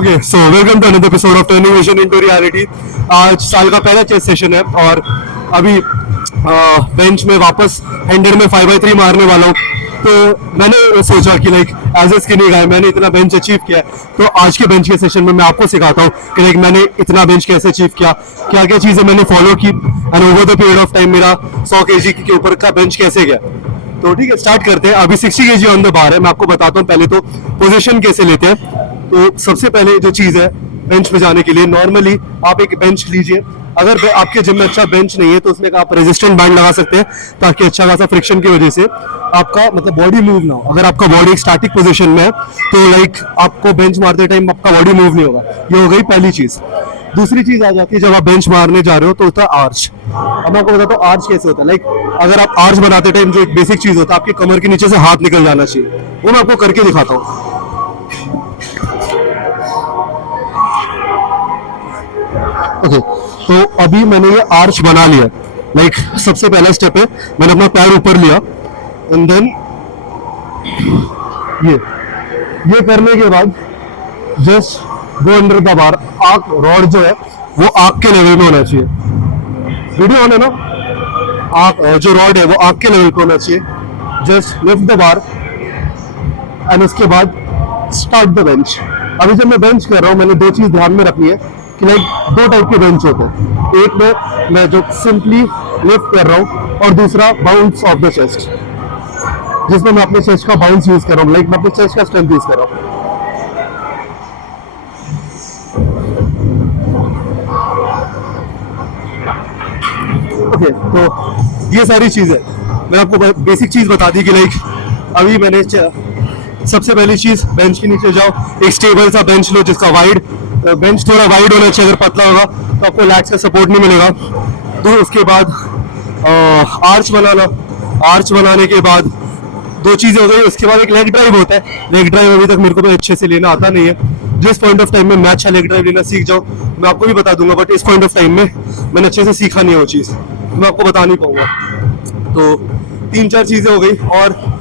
Okay so welcome to another episode of turning vision into reality. आज साल का पहला चेस सेशन है और अभी बेंच में वापस हैंडर में 5x3 मारने वाला हूँ। तो मैंने सोचा कि लाइक एज ए स्किनी गाय मैंने इतना बेंच अचीव किया है, तो आज के बेंच के सेशन में मैं आपको सिखाता हूँ कि लाइक मैंने इतना बेंच कैसे अचीव किया, क्या क्या चीज़ें मैंने फॉलो की and over the period of time मेरा 100 kg के ऊपर का बेंच कैसे गया। तो ठीक है, स्टार्ट करते हैं। अभी 60 kg ऑन द बार है। मैं आपको बताता हूँ पहले तो पोजीशन कैसे लेते हैं। तो सबसे पहले जो चीज़ है बेंच पे जाने के लिए, नॉर्मली आप एक बेंच लीजिए। अगर आपके जिम में अच्छा बेंच नहीं है तो उसमें आप रेजिस्टेंट बैंड लगा सकते हैं ताकि अच्छा खासा फ्रिक्शन की वजह से आपका मतलब बॉडी मूव ना हो। अगर आपका बॉडी एक स्टैटिक पोजीशन में है तो लाइक आपको बेंच मारते टाइम आपका बॉडी मूव नहीं होगा। ये हो गई पहली चीज़। दूसरी चीज़ आ जाती है जब आप बेंच मारने जा रहे हो तो होता है आर्च। अब मैं आपको बताता हूँ आर्च कैसे होता है। लाइक अगर आप आर्च बनाते टाइम जो एक बेसिक चीज़ होता है, आपकी कमर के नीचे से हाथ निकल जाना चाहिए। वो मैं आपको करके दिखाता हूँ। ओके तो अभी मैंने ये आर्च बना लिया। लाइक सबसे पहला स्टेप है मैंने अपना पैर ऊपर लिया एंड देन ये करने के बाद just go under the bar. आंख रॉड जो है वो आंख के लेवल में होना चाहिए। वीडियो ऑन है ना? आंख जो रॉड है वो आंख के लेवल पे होना चाहिए। Just lift the bar and उसके बाद स्टार्ट द बेंच। अभी जब मैं बेंच कर रहा हूँ मैंने दो चीज ध्यान में रखनी है कि लाइक दो टाइप के बेंच होते हैं। एक में मैं जो सिंपली लिफ्ट कर रहा हूँ और दूसरा बाउंस ऑफ द चेस्ट, जिसमें मैं अपने चेस्ट का बाउंस यूज कर रहा हूँ। लाइक मैं अपने चेस्ट का स्ट्रेंथ यूज कर रहा हूँ। ओके तो ये सारी चीज़ है। मैं आपको बेसिक चीज़ बता दी कि लाइक अभी मैंने सबसे पहली चीज़ बेंच के नीचे जाओ, एक स्टेबल सा बेंच लो जिसका वाइड बेंच थोड़ा वाइड होना चाहिए। अगर पतला होगा तो आपको लैग्स का सपोर्ट नहीं मिलेगा। तो उसके बाद आर्च बनाना। आर्च बनाने के बाद दो चीज़ें हो गई। उसके बाद एक लेग ड्राइव होता है। लेग ड्राइव अभी तक मेरे को भी अच्छे से लेना आता नहीं है। जिस पॉइंट ऑफ टाइम में मैं अच्छा लेग ड्राइव लेना सीख जाऊँ मैं आपको भी बता दूंगा, बट इस पॉइंट ऑफ टाइम में मैंने अच्छे से सीखा नहीं है वो चीज़, तो मैं आपको बता नहीं पाऊंगा। तो 3-4 चीज़ें हो गई। और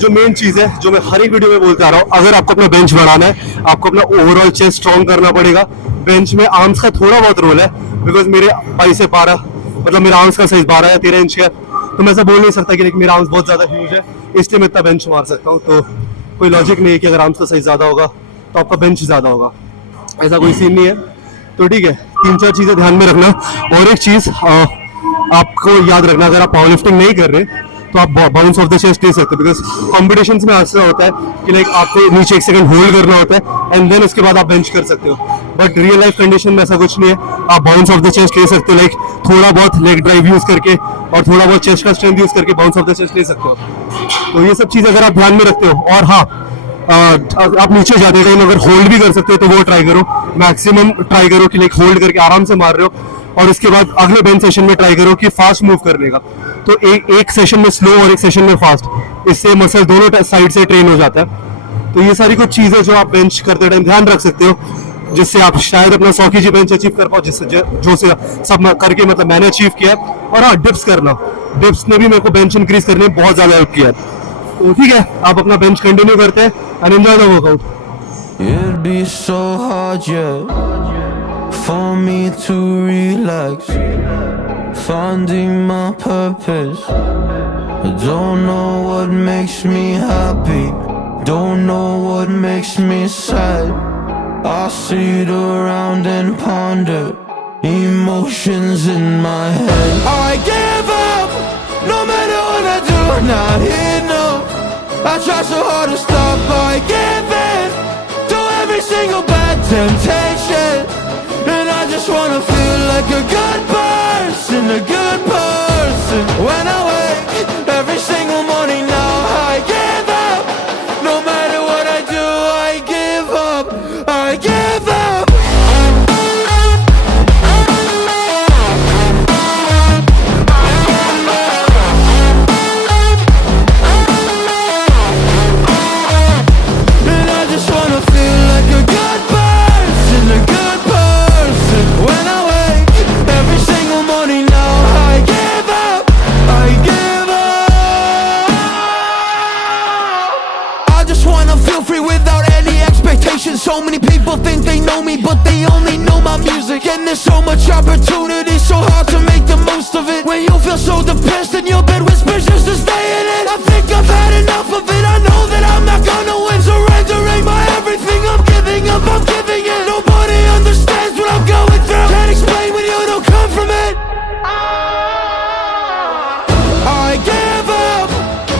जो मेन चीज़ है जो मैं हर एक वीडियो में बोलते आ रहा हूँ, अगर आपको अपना बेंच बढ़ाना है आपको अपना ओवरऑल चेस्ट स्ट्रॉन्ग करना पड़ेगा। बेंच में आर्म्स का थोड़ा बहुत रोल है, बिकॉज मेरे 22 से 12 मतलब मेरा आर्म्स का साइज 12 या 13 इंच है। तो मैं ऐसा बोल नहीं सकता कि मेरा आर्म्स बहुत ज़्यादा ह्यूज है इसलिए मैं इतना बेंच मार सकता हूँ। तो कोई लॉजिक नहीं है कि अगर आर्म्स का साइज ज़्यादा होगा तो आपका बेंच ज़्यादा होगा, ऐसा कोई सीन नहीं है। तो ठीक है, 3-4 चीज़ें ध्यान में रखना। और एक चीज़ आपको याद रखना, अगर आप पावर लिफ्टिंग नहीं कर रहे तो आप बाउंस ऑफ द चेस्ट ले सकते हो। बिकॉज कॉम्पिटिशंस में ऐसा होता है कि लाइक आपको नीचे 1 सेकंड होल्ड करना होता है एंड देन उसके बाद आप बेंच कर सकते हो। बट रियल लाइफ कंडीशन में ऐसा कुछ नहीं है। आप बाउंस ऑफ द चेस्ट ले सकते हो, लाइक थोड़ा बहुत लेग ड्राइव यूज करके और थोड़ा बहुत चेस्ट का स्ट्रेंथ यूज करके बाउंस ऑफ द चेस्ट ले सकते हो। तो ये सब चीज़ अगर आप ध्यान में रखते हो। और हाँ, आप नीचे जाते टाइम अगर होल्ड भी कर सकते हो तो वो ट्राई करो। मैक्सिमम ट्राई करो कि लाइक होल्ड करके आराम से मार रहे हो। और उसके बाद अगले बेंच सेशन में ट्राई करो कि फास्ट मूव करने का। तो एक सेशन में स्लो और एक सेशन में फास्ट, इससे मसल दोनों साइड से ट्रेन हो जाता है। तो ये सारी कुछ चीज़ें जो आप बेंच करते टाइम ध्यान रख सकते हो, जिससे आप शायद अपना 100 kg बेंच अचीव कर पाओ, जिससे जो से सब करके मतलब मैंने अचीव किया है। और हाँ, डिप्स करना, डिप्स ने भी मेरे को बेंच इंक्रीज करने में बहुत ज़्यादा हेल्प किया है। तो ठीक है, आप अपना बेंच कंटिन्यू करते हैं and enjoy the workout. It'd be so hard, yeah, for me to relax, finding my purpose. I don't know what makes me happy, don't know what makes me sad. I sit around and ponder emotions in my head. I give up, no matter what I do, not enough. I try so hard to stop, I give in to every single bad temptation. And I just wanna feel like a good person, a good person. When I wake every single morning now, I give up. No matter what I do, I give up. I give up. And I just wanna feel like a good person, a good person. When I wake every single morning now, I give up. I give up. And so many people think they know me, but they only know my music. And there's so much opportunity, so hard to make the most of it. When you feel so depressed and your bed whispers just to stay in it, I think I've had enough of it. I know that I'm not gonna win. Surrendering my everything, I'm giving up, I'm giving it. Nobody understands what I'm going through. Can't explain when you don't come from it. I give up,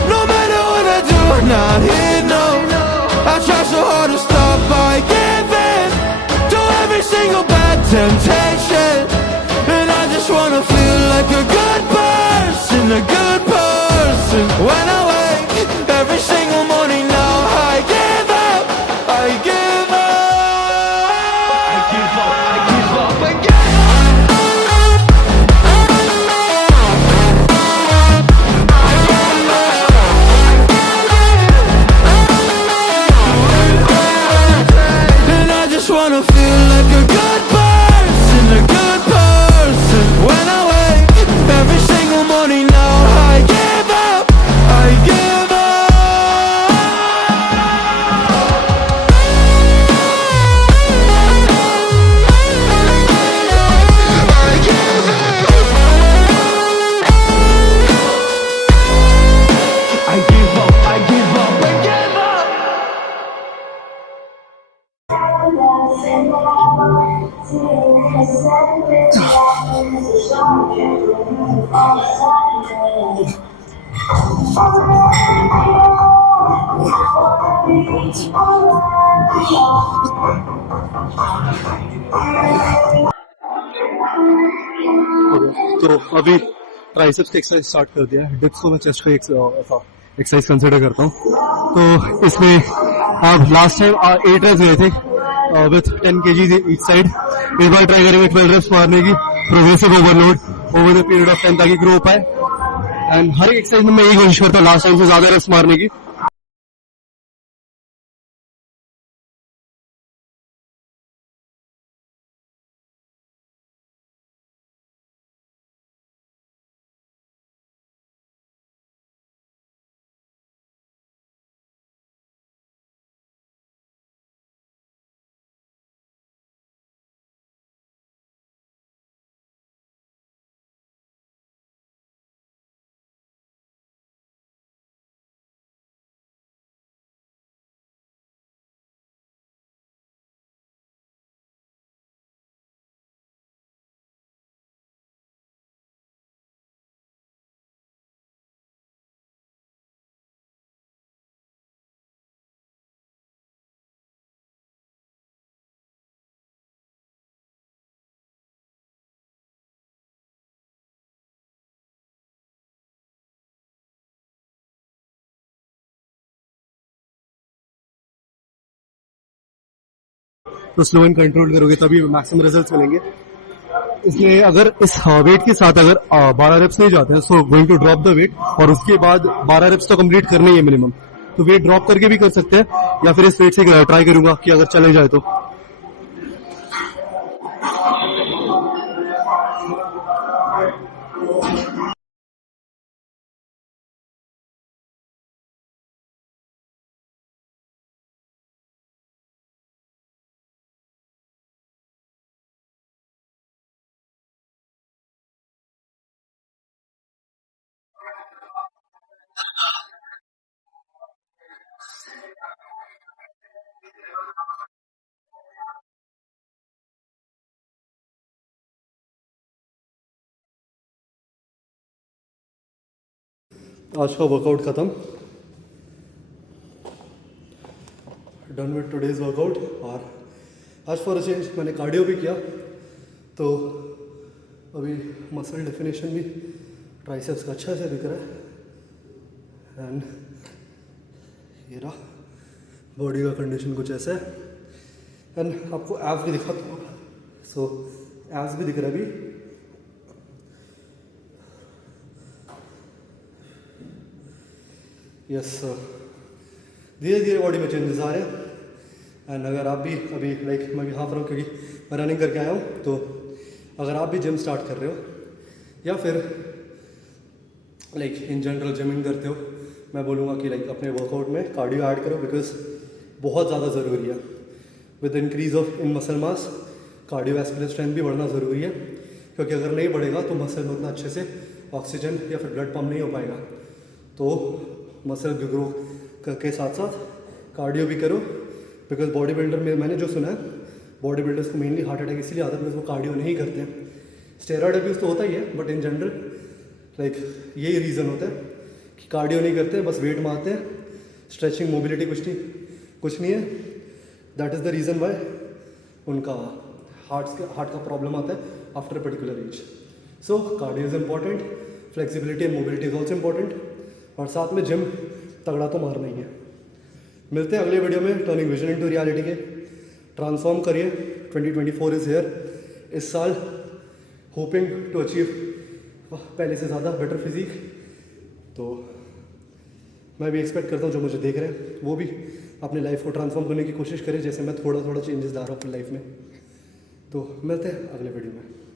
no matter what I do, not here, no. I try so hard to stop, I give in to every single bad temptation. And I just wanna feel like a good person, a good person. When I wake every single morning now, I give up, I give up, I give up, I give up, I give up. And I just wanna feel like a good person, a good person. When I wake every single morning now, I give up, I give up. I give up. I give up, I give up, I give up. तो अभी triceps की exercise start कर दिया है, dips को मैं chest पे exercise consider करता हूँ। तो इसमें आप लास्ट टाइम 8 रेप्स गए थे विथ 10 kg ईच साइड। इस बार ट्राई करेंगे 12 रेप्स मारने की, progressive overload over the period of time, ताकि ग्रो हो पाए। एंड हर एक एक्सरसाइज में मैं यही कोशिश करता हूँ लास्ट टाइम से ज्यादा रेप्स मारने की। तो स्लो एंड कंट्रोल करोगे तभी मैक्सिमम रिजल्ट्स मिलेंगे। इसलिए अगर इस वेट के साथ अगर 12 रेप्स नहीं जाते हैं, so going to drop the weight, और उसके बाद 12 रेप्स तो कंप्लीट करने ही है मिनिमम। तो वेट ड्रॉप करके भी कर सकते हैं, या फिर इस वेट से ट्राई करूंगा कि अगर चले जाए तो। आज का वर्कआउट खत्म, डन विद टुडेज वर्कआउट। और आज फॉर अ चेंज मैंने कार्डियो भी किया, तो अभी मसल डेफिनेशन भी ट्राइसेप्स का अच्छा से दिख रहा है। एंड ये रहा, बॉडी का कंडीशन कुछ ऐसा है। एंड आपको एब्स भी दिखाता हूँ, सो एब्स भी दिख रहा है अभी। यस, धीरे धीरे बॉडी में चेंजेस आ रहे हैं। एंड अगर आप भी अभी लाइक मैं भी हाफ रहा हूँ क्योंकि मैं रनिंग करके आया हूँ, तो अगर आप भी जिम स्टार्ट कर रहे हो या फिर लाइक इन जनरल जिमिंग करते हो, मैं बोलूँगा कि लाइक अपने वर्कआउट में कार्डियो ऐड करो, बिकॉज बहुत ज़्यादा ज़रूरी है। With increase of in muscle mass cardiovascular strength भी बढ़ना ज़रूरी है, क्योंकि अगर नहीं बढ़ेगा तो मसल में उतना अच्छे से ऑक्सीजन या फिर ब्लड पम्प नहीं हो पाएगा। तो मसल ग्रो के साथ साथ कार्डियो भी करो, बिकॉज बॉडी बिल्डर में मैंने जो सुना है, बॉडी बिल्डर्स को मेनली हार्ट अटैक इसीलिए आता है बिकॉज वो कार्डियो नहीं करते हैं। स्टेरॉयड अब्यूज़ तो होता ही है, बट इन जनरल लाइक यही रीज़न होता है कि कार्डियो नहीं करते, बस वेट मारते हैं, स्ट्रेचिंग मोबिलिटी कुछ नहीं है। That is the reason why उनका हार्ट का प्रॉब्लम आता है after particular age. So cardio is important, flexibility and mobility is also important, और साथ में जिम तगड़ा तो मारना ही है। मिलते हैं अगले वीडियो में टर्निंग विजन इनटू रियलिटी के। ट्रांसफॉर्म करिए, 2024 इज़ हियर। इस साल होपिंग टू अचीव पहले से ज़्यादा बेटर फिजिक। तो मैं भी एक्सपेक्ट करता हूँ जो मुझे देख रहे हैं वो भी अपनी लाइफ को ट्रांसफॉर्म करने की कोशिश करें, जैसे मैं थोड़ा थोड़ा चेंजेस ला रहा हूँ अपनी लाइफ में। तो मिलते हैं अगले वीडियो में।